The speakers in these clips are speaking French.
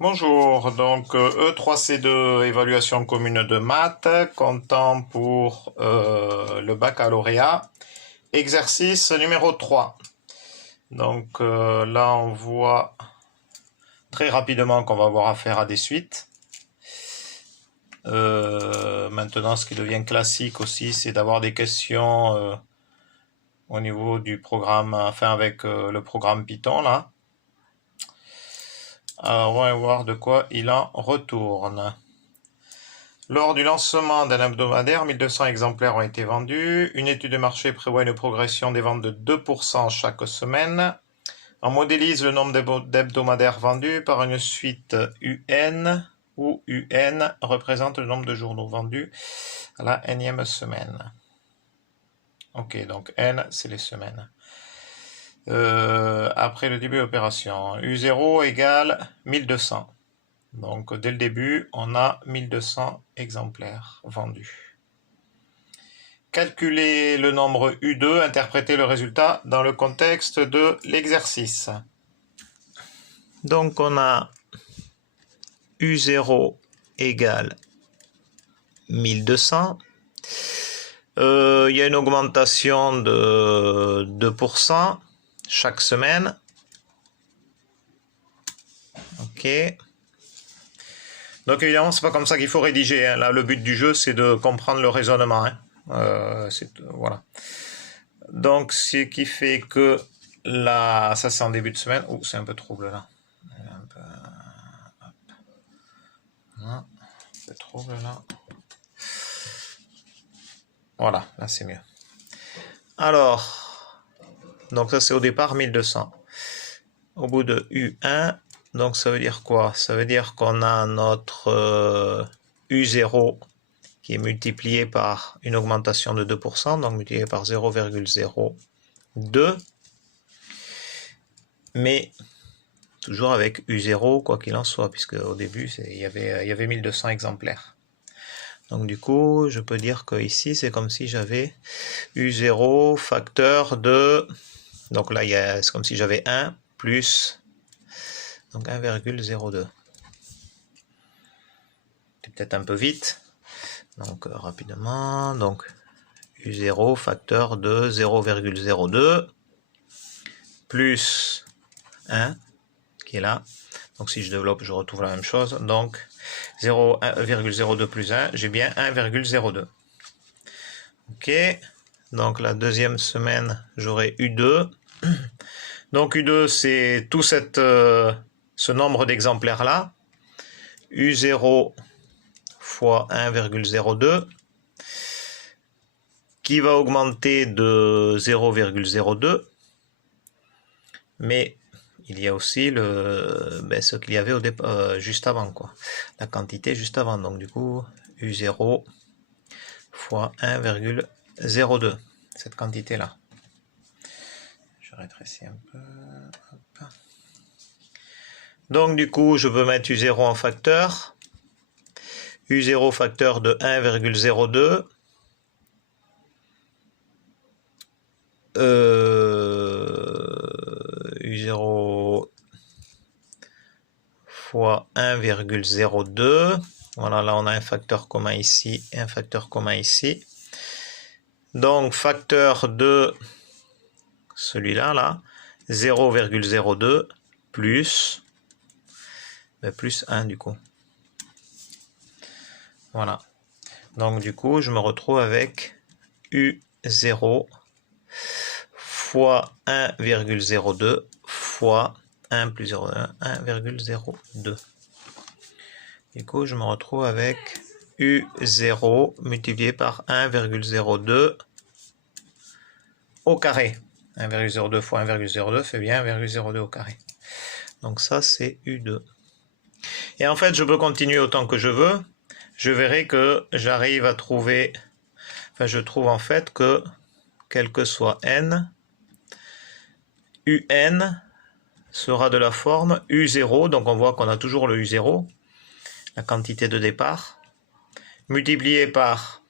Bonjour, donc E3C2, évaluation commune de maths, comptant pour le baccalauréat, exercice numéro 3. Donc là on voit très rapidement qu'on va avoir affaire à des suites. Maintenant ce qui devient classique aussi, c'est d'avoir des questions au niveau du programme, enfin avec le programme Python là. Alors on va voir de quoi il en retourne. Lors du lancement d'un hebdomadaire, 1200 exemplaires ont été vendus. Une étude de marché prévoit une progression des ventes de 2% chaque semaine. On modélise le nombre d'hebdomadaires vendus par une suite UN, où UN représente le nombre de journaux vendus à la nème semaine. Ok, donc N, c'est les semaines. Après le début de l'opération, U0 égale 1200. Donc dès le début, on a 1200 exemplaires vendus. Calculer le nombre U2, interpréter le résultat dans le contexte de l'exercice. Donc on a U0 égale 1200. Il y a une augmentation de 2% chaque semaine. Ok. Donc évidemment, c'est pas comme ça qu'il faut rédiger. Hein. Là, le but du jeu, c'est de comprendre le raisonnement. Hein. Voilà. Donc, ce qui fait que là, ça c'est en début de semaine. Oh, c'est un peu trouble là. Un peu trouble là. Voilà, là c'est mieux. Alors, donc ça c'est au départ 1200. Au bout de U1, donc ça veut dire quoi? Ça veut dire qu'on a notre U0 qui est multiplié par une augmentation de 2%, donc multiplié par 0,02. Mais toujours avec U0, quoi qu'il en soit, puisque au début, il y avait 1200 exemplaires. Donc du coup, je peux dire que ici, c'est comme si j'avais U0 facteur de... Donc là, c'est comme si j'avais 1 plus... Donc 1,02. C'est peut-être un peu vite. Donc rapidement, donc U0 facteur de 0,02 plus 1 qui est là. Donc si je développe, je retrouve la même chose. Donc 0,02 plus 1, j'ai bien 1,02. Ok. Donc la deuxième semaine, j'aurai U2. Donc U2, c'est tout ce nombre d'exemplaires là. U0 fois 1,02 qui va augmenter de 0,02. Mais il y a aussi ce qu'il y avait au départ, juste avant, quoi. La quantité juste avant. Donc du coup, U0 fois 1,02. Cette quantité-là. Je rétrécis un peu. Hop. Donc du coup, je peux mettre U0 en facteur. U0 facteur de 1,02. U0 fois 1,02. Voilà, là on a un facteur commun ici et un facteur commun ici. Donc facteur de celui-là, là, 0,02 plus 1 du coup. Voilà. Donc du coup, je me retrouve avec U0 fois 1,02 fois 1 plus 0,1, 1,02. Du coup, je me retrouve avec U0 multiplié par 1,02 au carré. 1,02 fois 1,02 fait bien 1,02 au carré. Donc ça, c'est U2. Et en fait, je peux continuer autant que je veux. Je verrai que j'arrive à trouver... Enfin, je trouve en fait que, quel que soit n, UN sera de la forme U0. Donc on voit qu'on a toujours le U0, la quantité de départ, multiplié par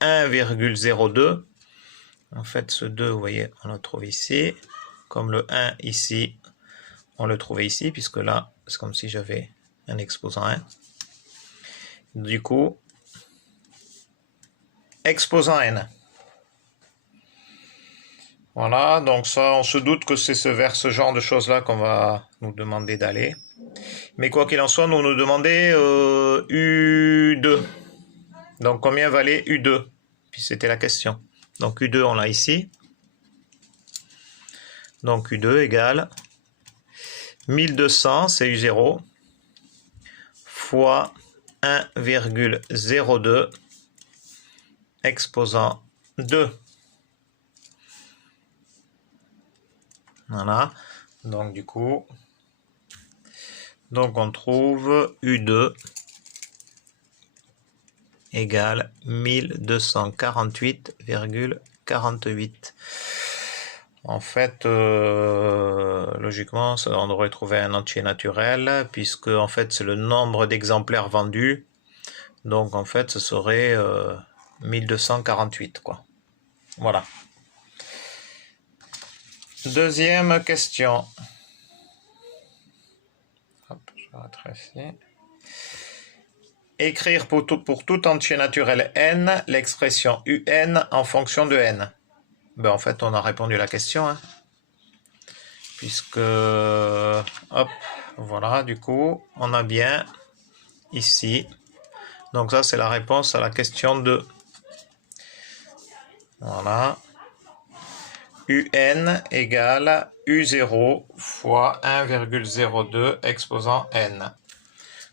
1,02. En fait, ce 2, vous voyez, on le trouve ici. Comme le 1 ici, on le trouvait ici, puisque là, c'est comme si j'avais un exposant 1. Du coup, exposant n. Voilà, donc ça, on se doute que c'est vers ce genre de choses-là qu'on va nous demander d'aller. Mais quoi qu'il en soit, nous demandait U2. Donc combien valait U2? Puis c'était la question. Donc U2, on l'a ici. Donc U2 égale 1200, c'est U0, fois 1,02 exposant 2. Voilà. Donc du coup, on trouve U2 égale 1248,48. En fait, logiquement, on devrait trouver un entier naturel, puisque en fait c'est le nombre d'exemplaires vendus. Donc en fait, ce serait 1248, quoi. Voilà. Deuxième question. Hop, je vais rétrécir. Écrire pour tout entier naturel n, l'expression un en fonction de n. Ben, en fait, on a répondu à la question. Hein. Puisque, hop, voilà, du coup, on a bien ici. Donc ça, c'est la réponse à la question 2. Voilà. UN égale U0 fois 1,02 exposant n.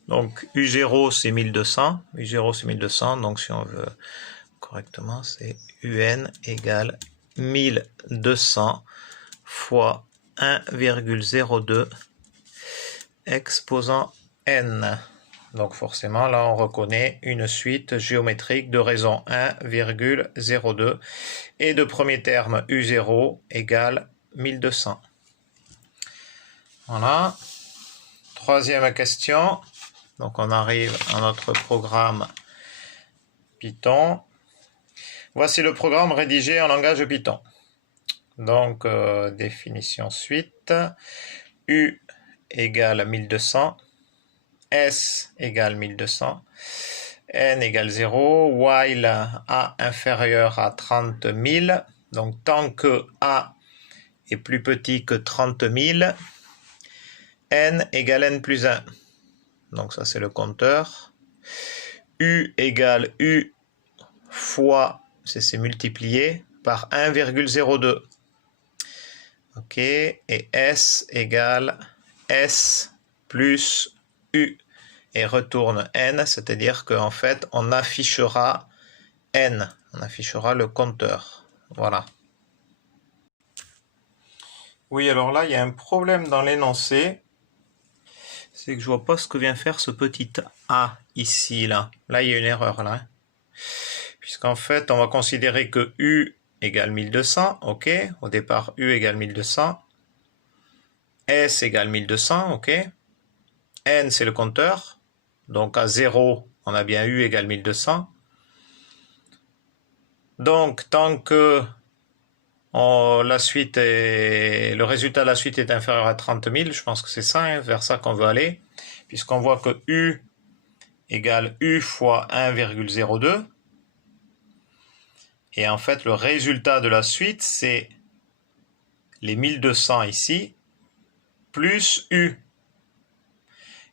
Donc U0 c'est 1200, U0 c'est 1200, donc si on veut correctement, c'est UN égale 1200 fois 1,02 exposant n. Donc forcément, là, on reconnaît une suite géométrique de raison 1,02 et de premier terme U0 égale 1200. Voilà. Troisième question. Donc on arrive à notre programme Python. Voici le programme rédigé en langage Python. Donc définition suite. U égale 1200. S égale 1200, N égale 0, while A inférieur à 30 000, donc tant que A est plus petit que 30 000, N égale N plus 1, donc ça c'est le compteur, U égale U fois, c'est multiplié, par 1,02, ok, et S égale S plus U, et retourne n, c'est-à-dire qu'en fait, on affichera n, on affichera le compteur. Voilà. Oui, alors là, il y a un problème dans l'énoncé. C'est que je vois pas ce que vient faire ce petit a ici, là. Là, il y a une erreur, là. Puisqu'en fait, on va considérer que u égale 1200, ok. Au départ, u égale 1200. S égale 1200, ok. N, c'est le compteur. Donc à 0, on a bien u égale 1200. Donc tant que le résultat de la suite est inférieur à 30 000, je pense que c'est ça, hein, vers ça qu'on veut aller, puisqu'on voit que u égale u fois 1,02. Et en fait, le résultat de la suite, c'est les 1200 ici, plus u.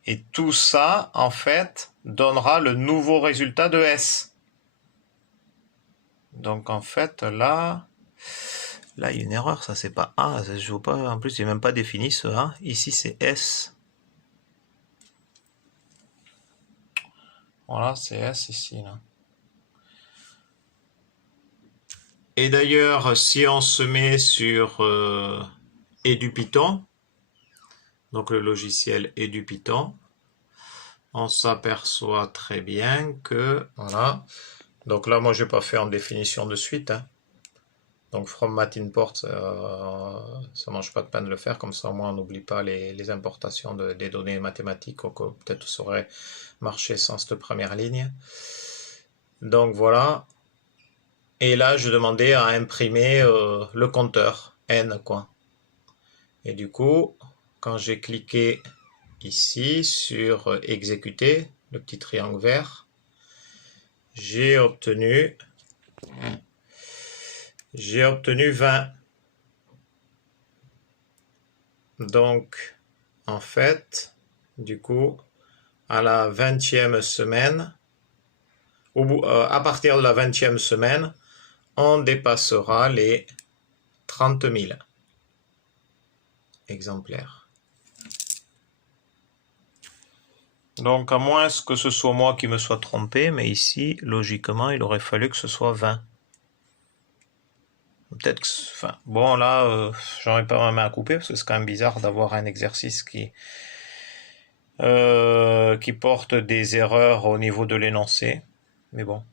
Et tout ça, en fait, donnera le nouveau résultat de S. Donc, en fait, là, il y a une erreur, ça, c'est pas A, ça, je vois pas, en plus, il n'est même pas défini ce A. Ici, c'est S. Voilà, c'est S ici, là. Et d'ailleurs, si on se met sur EduPython, donc le logiciel EduPython, on s'aperçoit très bien que, voilà, donc là, moi, je n'ai pas fait en définition de suite, hein. Donc, from math import, ça ne mange pas de pain de le faire, comme ça, au moins, on n'oublie pas les importations des données mathématiques, ou que peut-être ça aurait marché sans cette première ligne. Donc, voilà. Et là, je demandais à imprimer le compteur, n, quoi. Et du coup, quand j'ai cliqué ici sur exécuter, le petit triangle vert, j'ai obtenu 20. Donc, en fait, du coup, à la 20e semaine, à partir de la 20e semaine, on dépassera les 30 000 exemplaires. Donc, à moins que ce soit moi qui me sois trompé, mais ici, logiquement, il aurait fallu que ce soit 20. Peut-être que... Enfin, bon, là, j'aurais pas ma main à couper, parce que c'est quand même bizarre d'avoir un exercice qui porte des erreurs au niveau de l'énoncé. Mais bon.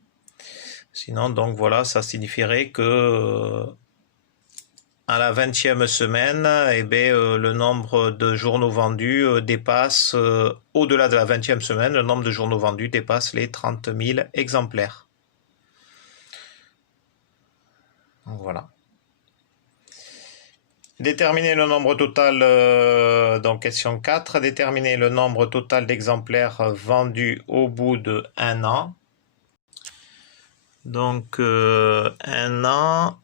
Sinon, donc voilà, ça signifierait que à la 20e semaine, le nombre de journaux vendus dépasse, au-delà de la 20e semaine, le nombre de journaux vendus dépasse les 30 000 exemplaires. Donc voilà. Déterminer le nombre total, donc question 4, déterminer le nombre total d'exemplaires vendus au bout de 1 an. Donc 1 an,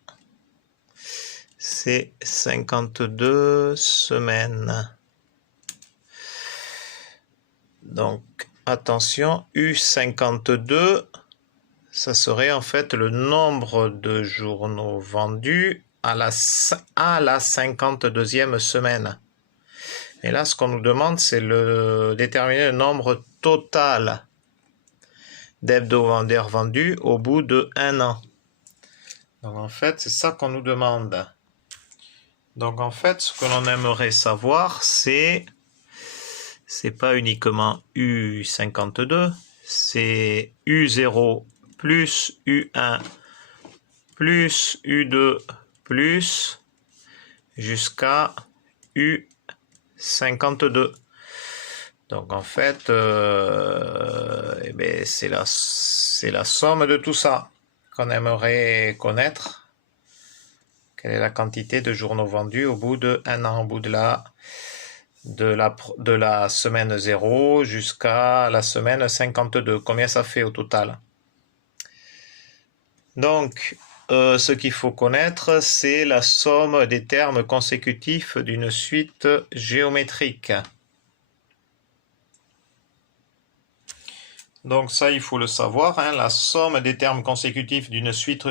c'est 52 semaines. Donc attention, U52, ça serait en fait le nombre de journaux vendus à la 52e semaine. Et là, ce qu'on nous demande, c'est déterminer le nombre total d'hebdomadaires vendus au bout de 1 an. Donc en fait, c'est ça qu'on nous demande. Donc en fait, ce que l'on aimerait savoir, c'est pas uniquement U52, c'est U0 plus U1 plus U2 plus jusqu'à U52. Donc en fait, c'est la somme de tout ça qu'on aimerait connaître. Quelle est la quantité de journaux vendus au bout de 1 an, au bout de la semaine 0 jusqu'à la semaine 52. Combien ça fait au total? Donc, ce qu'il faut connaître, c'est la somme des termes consécutifs d'une suite géométrique. Donc ça, il faut le savoir, hein, la somme des termes consécutifs d'une suite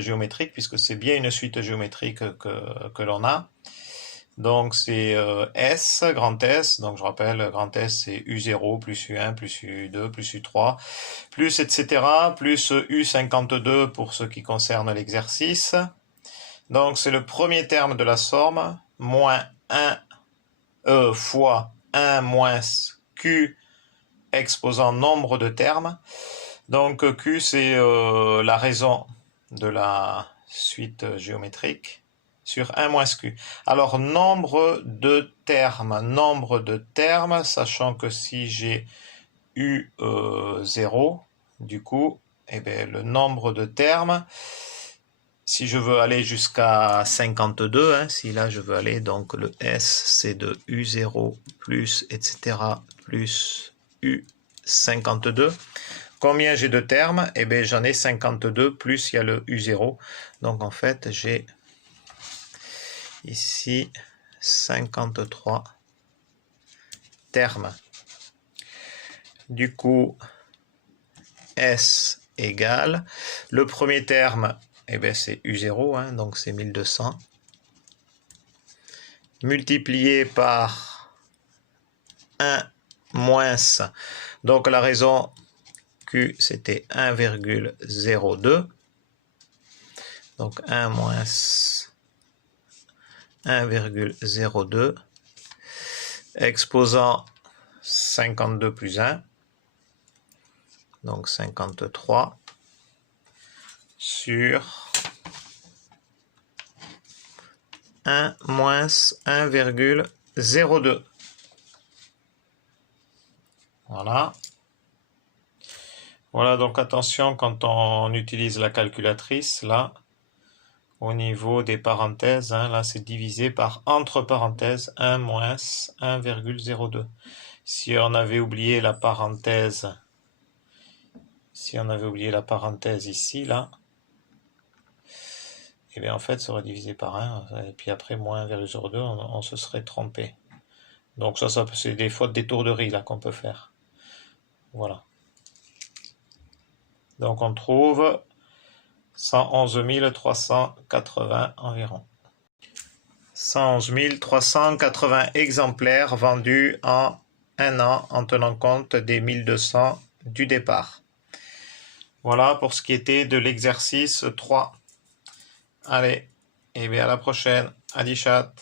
géométrique, puisque c'est bien une suite géométrique que l'on a. Donc c'est S, grand S, donc je rappelle, grand S c'est U0 plus U1 plus U2 plus U3, plus etc., plus U52 pour ce qui concerne l'exercice. Donc c'est le premier terme de la somme, moins 1 fois 1 moins Q exposant nombre de termes. Donc Q c'est la raison de la suite géométrique sur 1 moins Q. Alors nombre de termes, sachant que si j'ai U0, du coup, le nombre de termes, si je veux aller jusqu'à 52, hein, si là je veux aller, donc le S c'est de U0 plus etc. plus U52. Combien j'ai de termes? J'en ai 52 plus il y a le U0. Donc en fait j'ai ici 53 termes. Du coup, S égale, le premier terme, c'est U0, hein, donc c'est 1200, multiplié par 1 moins, donc la raison Q c'était 1,02, donc 1 moins 1,02, exposant 52 plus 1, donc 53, sur 1 moins 1,02. Voilà. Voilà, donc attention quand on utilise la calculatrice, là, au niveau des parenthèses, hein, là c'est divisé par entre parenthèses 1 moins 1,02. Si on avait oublié la parenthèse, ici, là, et bien en fait ça aurait divisé par 1, et puis après moins 1,02, on se serait trompé. Donc ça c'est des fautes d'étourderie là qu'on peut faire. Voilà. Donc on trouve 111 380 environ. 111 380 exemplaires vendus en un an en tenant compte des 1200 du départ. Voilà pour ce qui était de l'exercice 3. Allez, et bien à la prochaine. Adi chat.